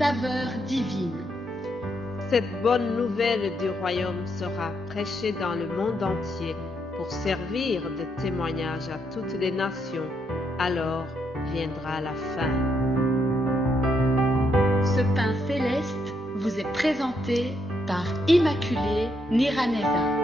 saveur divine. Cette bonne nouvelle du royaume sera prêchée dans le monde entier pour servir de témoignage à toutes les nations. Alors viendra la fin. Ce pain céleste vous est présenté par Immaculée Niraneza.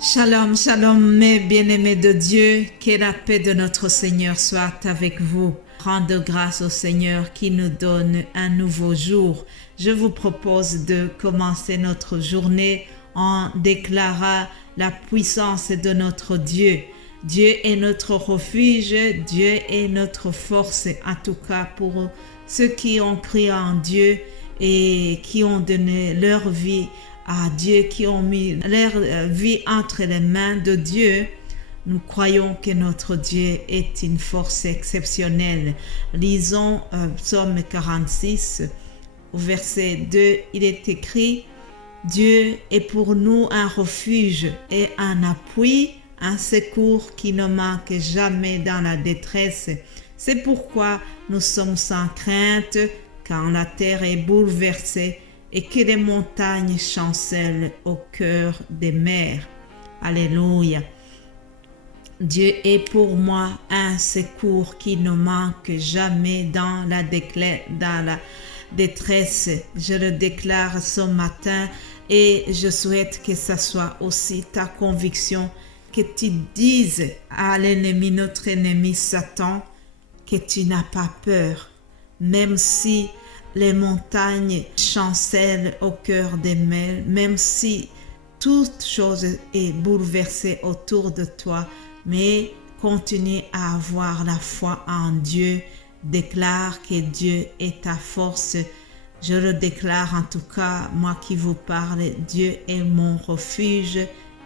Shalom, shalom, mes bien-aimés de Dieu, que la paix de notre Seigneur soit avec vous. Rendez grâce au Seigneur qui nous donne un nouveau jour. Je vous propose de commencer notre journée en déclarant la puissance de notre Dieu. Dieu est notre refuge, Dieu est notre force, en tout cas pour ceux qui ont cru en Dieu et qui ont donné leur vie à Dieu, qui ont mis leur vie entre les mains de Dieu. Nous croyons que notre Dieu est une force exceptionnelle. Lisons Psaume 46, au verset 2, il est écrit « Dieu est pour nous un refuge et un appui, un secours qui ne manque jamais dans la détresse. C'est pourquoi nous sommes sans crainte quand la terre est bouleversée et que les montagnes chancellent au cœur des mers. » Alléluia. Dieu est pour moi un secours qui ne manque jamais dans la détresse. Je le déclare ce matin et je souhaite que ce soit aussi ta conviction, que tu dises à l'ennemi, notre ennemi Satan, que tu n'as pas peur, même si les montagnes chancellent au cœur des mers, même si toute chose est bouleversée autour de toi, mais continue à avoir la foi en Dieu. Déclare que Dieu est ta force. Je le déclare en tout cas, moi qui vous parle, Dieu est mon refuge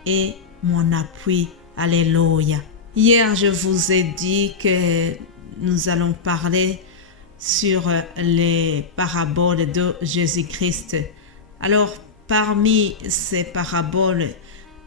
et mon appui. Alléluia. Hier, je vous ai dit que nous allons parler sur les paraboles de Jésus-Christ. Alors, parmi ces paraboles,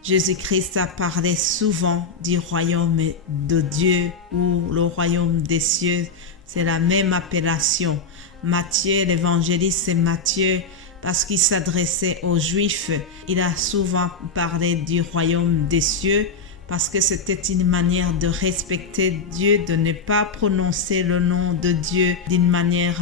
Jésus-Christ a parlé souvent du royaume de Dieu ou le royaume des cieux. C'est la même appellation. Matthieu, l'évangéliste Matthieu, parce qu'il s'adressait aux Juifs, il a souvent parlé du royaume des cieux parce que c'était une manière de respecter Dieu, de ne pas prononcer le nom de Dieu d'une manière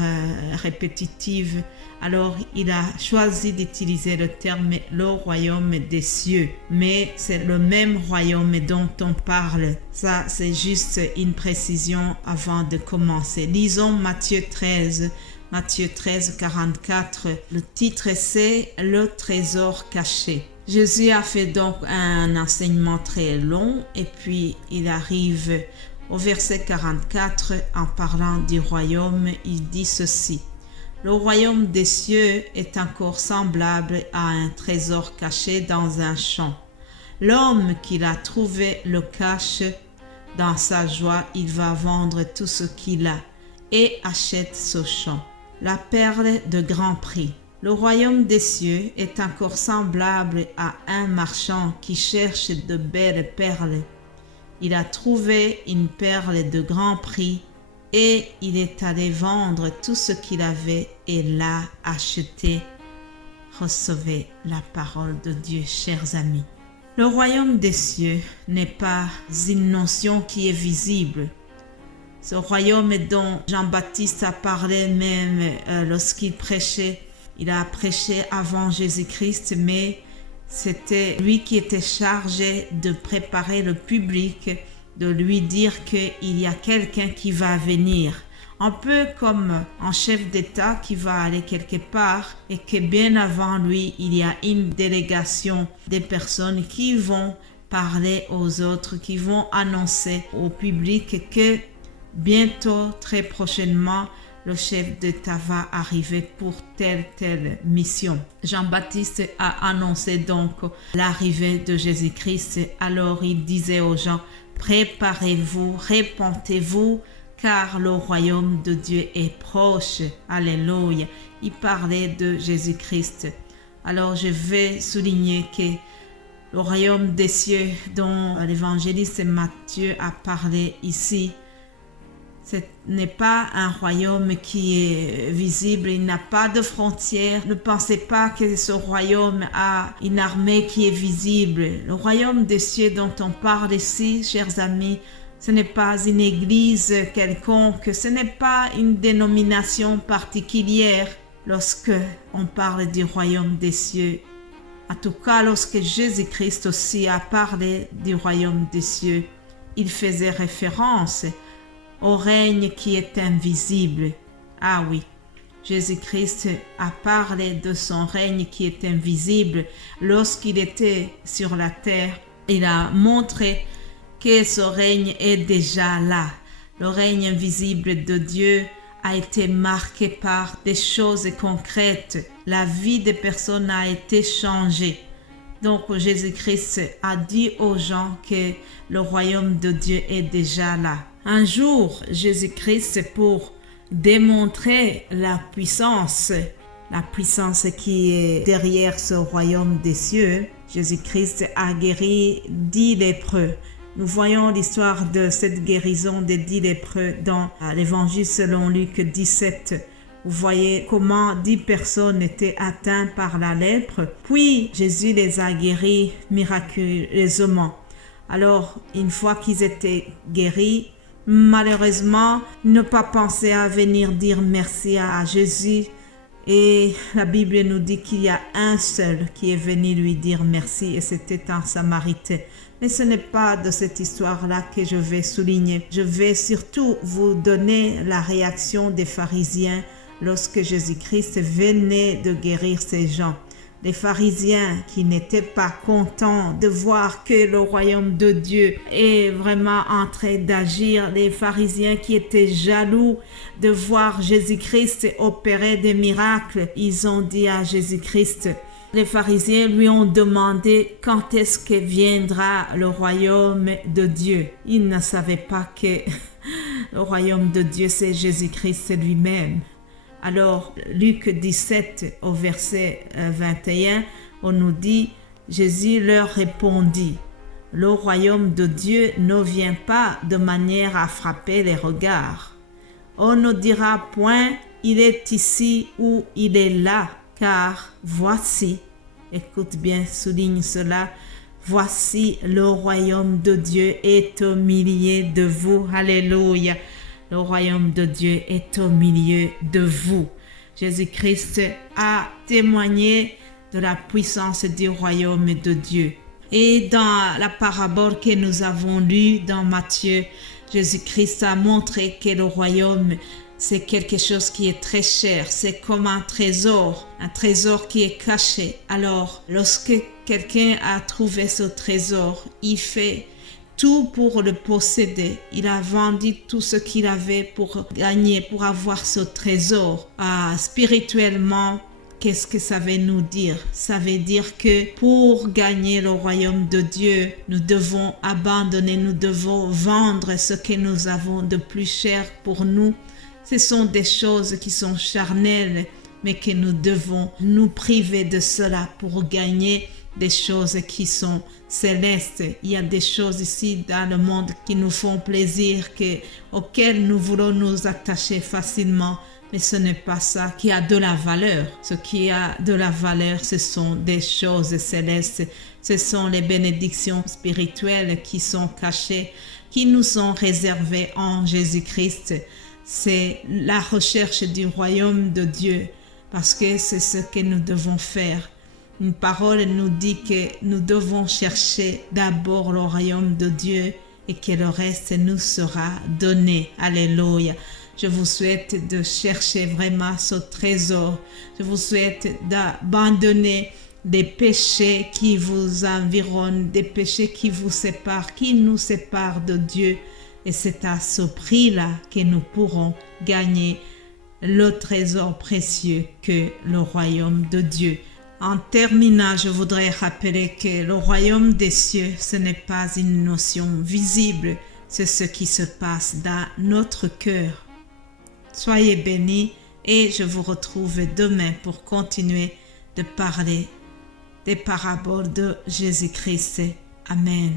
répétitive. Alors, il a choisi d'utiliser le terme « le royaume des cieux ». Mais c'est le même royaume dont on parle. Ça, c'est juste une précision avant de commencer. Lisons Matthieu 13. Matthieu 13, 44. Le titre, c'est « Le trésor caché ». Jésus a fait donc un enseignement très long et puis il arrive au verset 44 en parlant du royaume. Il dit ceci. Le royaume des cieux est encore semblable à un trésor caché dans un champ. L'homme qui l'a trouvé le cache. Dans sa joie, il va vendre tout ce qu'il a et achète ce champ. La perle de grand prix. Le royaume des cieux est encore semblable à un marchand qui cherche de belles perles. Il a trouvé une perle de grand prix et il est allé vendre tout ce qu'il avait et l'a acheté. Recevez la parole de Dieu, chers amis. Le royaume des cieux n'est pas une notion qui est visible. Ce royaume dont Jean-Baptiste a parlé même lorsqu'il prêchait, il a prêché avant Jésus-Christ, mais c'était lui qui était chargé de préparer le public, de lui dire qu'il y a quelqu'un qui va venir. Un peu comme un chef d'État qui va aller quelque part et que bien avant lui, il y a une délégation des personnes qui vont parler aux autres, qui vont annoncer au public que bientôt, très prochainement, le chef d'État va arriver pour telle mission. Jean-Baptiste a annoncé donc l'arrivée de Jésus-Christ. Alors il disait aux gens, préparez-vous, répentez-vous, car le royaume de Dieu est proche. Alléluia. Il parlait de Jésus-Christ. Alors je vais souligner que le royaume des cieux dont l'évangéliste Matthieu a parlé ici, Ce n'est pas un royaume qui est visible, il n'a pas de frontières. Ne pensez pas que ce royaume a une armée qui est visible. Le royaume des cieux dont on parle ici, chers amis, ce n'est pas une église quelconque, ce n'est pas une dénomination particulière lorsque on parle du royaume des cieux. En tout cas, lorsque Jésus-Christ aussi a parlé du royaume des cieux, il faisait référence au règne qui est invisible. Ah oui, Jésus-Christ a parlé de son règne qui est invisible lorsqu'il était sur la terre. Il a montré que ce règne est déjà là. Le règne invisible de Dieu a été marqué par des choses concrètes. La vie des personnes a été changée. Donc Jésus-Christ a dit aux gens que le royaume de Dieu est déjà là. Un jour, Jésus-Christ, pour démontrer la puissance qui est derrière ce royaume des cieux, Jésus-Christ a guéri 10 lépreux. Nous voyons l'histoire de cette guérison des 10 lépreux dans l'évangile selon Luc 17. Vous voyez comment 10 personnes étaient atteintes par la lèpre. Puis Jésus les a guéris miraculeusement. Alors, une fois qu'ils étaient guéris, malheureusement, ils n'ont pas pensé à venir dire merci à Jésus. Et la Bible nous dit qu'il y a un seul qui est venu lui dire merci et c'était un Samaritain. Mais ce n'est pas de cette histoire-là que je vais souligner. Je vais surtout vous donner la réaction des pharisiens lorsque Jésus-Christ venait de guérir ces gens. Les pharisiens qui n'étaient pas contents de voir que le royaume de Dieu est vraiment en train d'agir. Les pharisiens qui étaient jaloux de voir Jésus-Christ opérer des miracles. Ils ont dit à Jésus-Christ, les pharisiens lui ont demandé quand est-ce que viendra le royaume de Dieu. Ils ne savaient pas que le royaume de Dieu c'est Jésus-Christ lui-même. Alors, Luc 17 au verset 21, on nous dit, Jésus leur répondit, le royaume de Dieu ne vient pas de manière à frapper les regards. On ne dira point, il est ici ou il est là, car voici, écoute bien, souligne cela, voici le royaume de Dieu est au milieu de vous. Alléluia. Le royaume de Dieu est au milieu de vous. Jésus-Christ a témoigné de la puissance du royaume de Dieu. Et dans la parabole que nous avons lue dans Matthieu, Jésus-Christ a montré que le royaume, c'est quelque chose qui est très cher. C'est comme un trésor qui est caché. Alors, lorsque quelqu'un a trouvé ce trésor, il fait tout pour le posséder. Il a vendu tout ce qu'il avait pour gagner, pour avoir ce trésor. Spirituellement, qu'est-ce que ça veut nous dire? Ça veut dire que pour gagner le royaume de Dieu, nous devons abandonner, nous devons vendre ce que nous avons de plus cher pour nous. Ce sont des choses qui sont charnelles, mais que nous devons nous priver de cela pour gagner des choses qui sont célestes. Il y a des choses ici dans le monde qui nous font plaisir, auxquelles nous voulons nous attacher facilement. Mais ce n'est pas ça qui a de la valeur. Ce qui a de la valeur, ce sont des choses célestes. Ce sont les bénédictions spirituelles qui sont cachées, qui nous sont réservées en Jésus-Christ. C'est la recherche du royaume de Dieu, parce que c'est ce que nous devons faire. Une parole nous dit que nous devons chercher d'abord le royaume de Dieu et que le reste nous sera donné. Alléluia. Je vous souhaite de chercher vraiment ce trésor. Je vous souhaite d'abandonner des péchés qui vous environnent, des péchés qui vous séparent, qui nous séparent de Dieu. Et c'est à ce prix-là que nous pourrons gagner le trésor précieux que le royaume de Dieu. En terminant, je voudrais rappeler que le royaume des cieux, ce n'est pas une notion visible, c'est ce qui se passe dans notre cœur. Soyez bénis et je vous retrouve demain pour continuer de parler des paraboles de Jésus-Christ. Amen.